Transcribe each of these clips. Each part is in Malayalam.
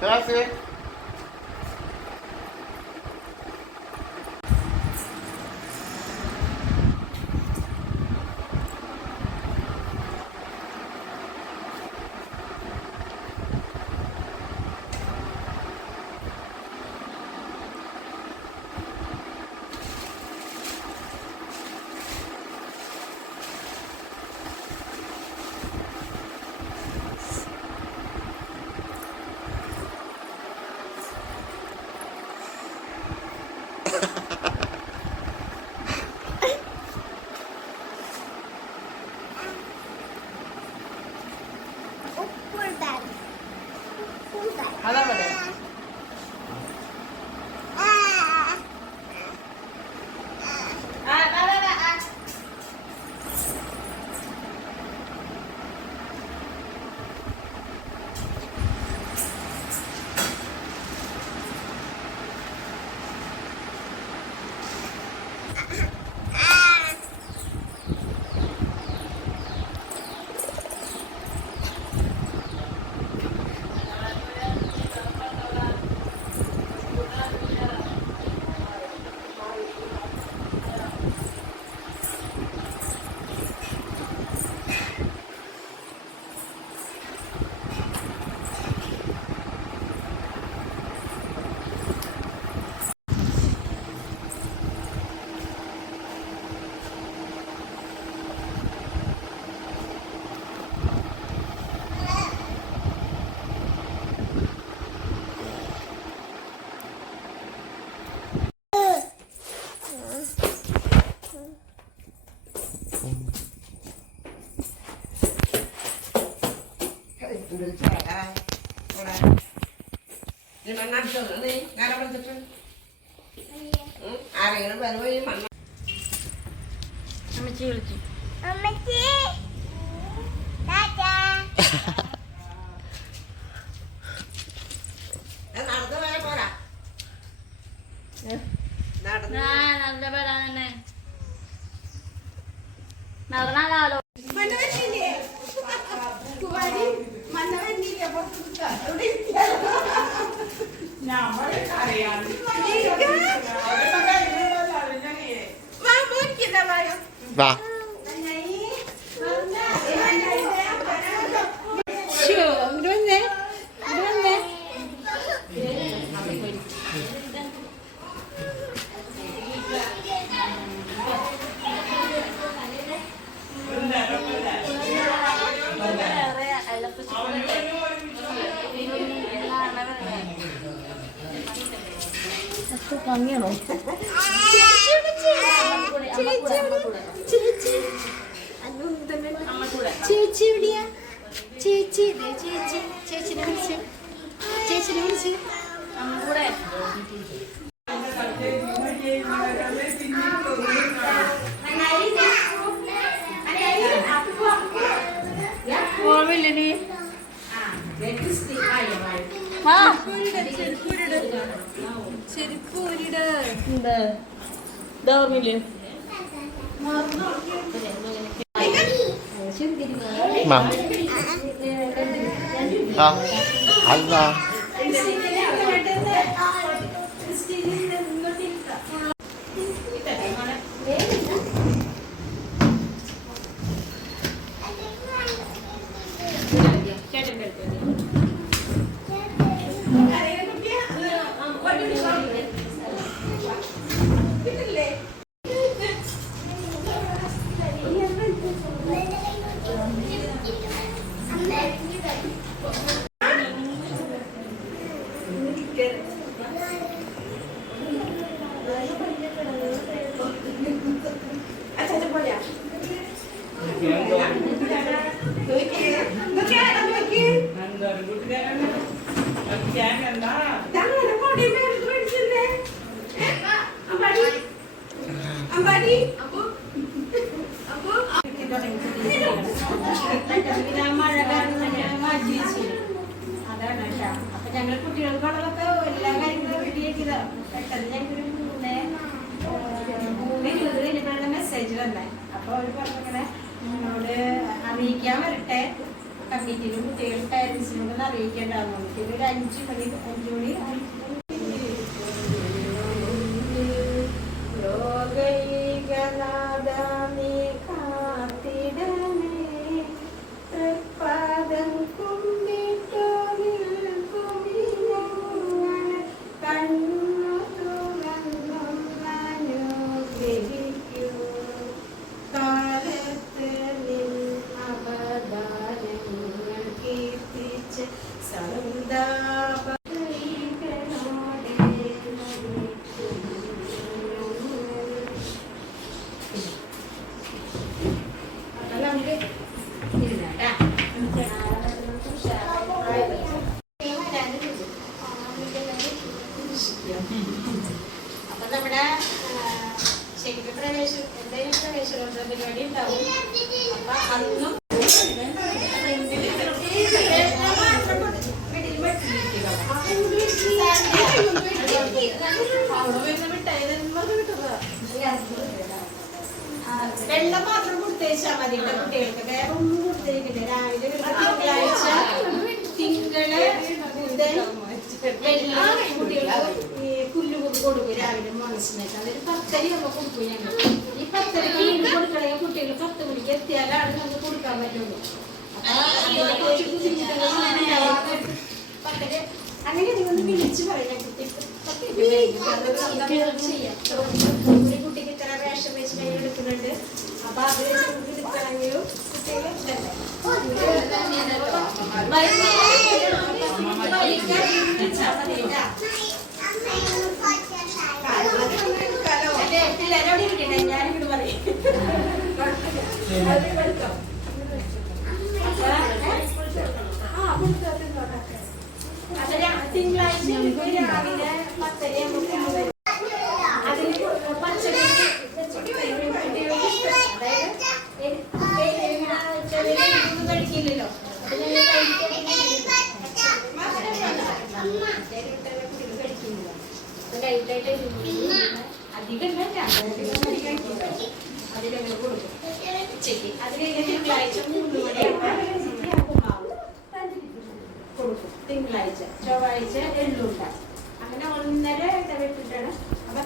Gracias. നടന്നാലോ വാ ഭംഗിയാണോ ചേച്ചി എവിടെയാ ചേച്ചി ചേച്ചി ചേച്ചിനെ വിളിച്ച് ചേച്ചിനെ വിളിച്ച് അമ്മ കൂടെ ഓർമ്മയില്ലേ നീ ചെരുപ്പൂരിട് ഓർമ്മയില്ലേ അല്ല ഞങ്ങൾ കുട്ടികൾക്കുള്ളതൊക്കെ എല്ലാ കാര്യങ്ങളും റെഡിയാക്കിയതാ. പെട്ടെന്ന് ഞങ്ങൾക്ക് 3:20 കഴിഞ്ഞപ്പോഴാണ് മെസ്സേജ് തന്നെ. അപ്പൊ അവര് പറഞ്ഞിങ്ങനെ എന്നോട് അറിയിക്കാൻ വരട്ടെ, കമ്മിറ്റിയിലും കുട്ടികൾ പാരൻസിനോട് അറിയിക്കേണ്ടതാണ്. പിന്നെ ഒരു 5 മണി അപ്പൊ നമ്മുടെ ശരിക്കും എന്തെങ്കിലും പ്രവേശനോത്സവ പരിപാടി ഉണ്ടാവും. അപ്പൊ അന്നും വെള്ളം മാത്രം കൊടുത്തേച്ചാൽ മതി കുട്ടികൾക്ക്. വേറെ ഒന്നും കൊടുത്തേക്കില്ല. രാവിലെ തിങ്കളാഴ്ച തിങ്കള് കുട്ടികൾക്ക് പുല്ല് കൊടുക്കും രാവിലെ മനസ്സിലായിട്ട്. അതൊരു 10:30 ആകുമ്പോൾ കൊടുക്കും ഞങ്ങൾ. ഈ 10:30 വീണ്ടും കൊടുക്കണമെങ്കിൽ കുട്ടികൾ 10 മണിക്ക് എത്തിയാലാണ് നമുക്ക് കൊടുക്കാൻ പറ്റുള്ളൂ. അങ്ങനെ നിങ്ങൾ വിളിച്ച് പറയാം. ചെയ്യാം. ഒരു കുട്ടിക്ക് ഇത്ര റേഷൻ വെച്ച് കയ്യിൽ എടുക്കുന്നുണ്ട്. അപ്പൊ അത് എടുക്കണമെങ്കിലും കുട്ടികൾ ഞാനിവിടെ പറയും. തിങ്കളാഴ്ച രാവിലെ 10:30 ആകുമ്പോൾ അതിന് പച്ചക്കറി കഴിക്കില്ലല്ലോ. അധികം അതിലങ്ങനെ കൊടുക്കും ഉച്ചയ്ക്ക്. അത് കഴിഞ്ഞ് തിങ്കളാഴ്ച 3 മണിയാകുമ്പോൾ കൊടുക്കും. തിങ്കളാഴ്ച ചൊവ്വാഴ്ച എള്ളുണ്ട. അങ്ങനെ 1.5 ഇടവിട്ടിട്ടാണ്. അപ്പൊ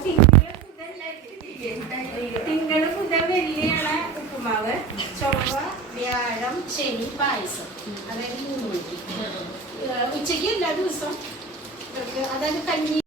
തിങ്കൾ മുതൽ വെള്ളിയാണ് ഉപ്പുമാവ്, ചൊവ്വ വ്യാഴം ശനി പായസം. അതായത് 3 മണിക്ക്. ഉച്ചയ്ക്ക് എല്ലാ ദിവസവും അതായത് കഞ്ഞി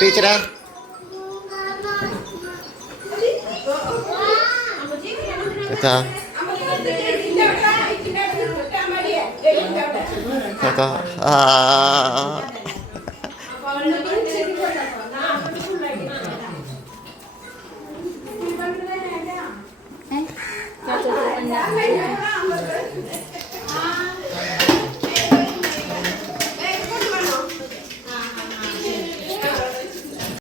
ടീച്ചറെ Tata. Tata. Ah.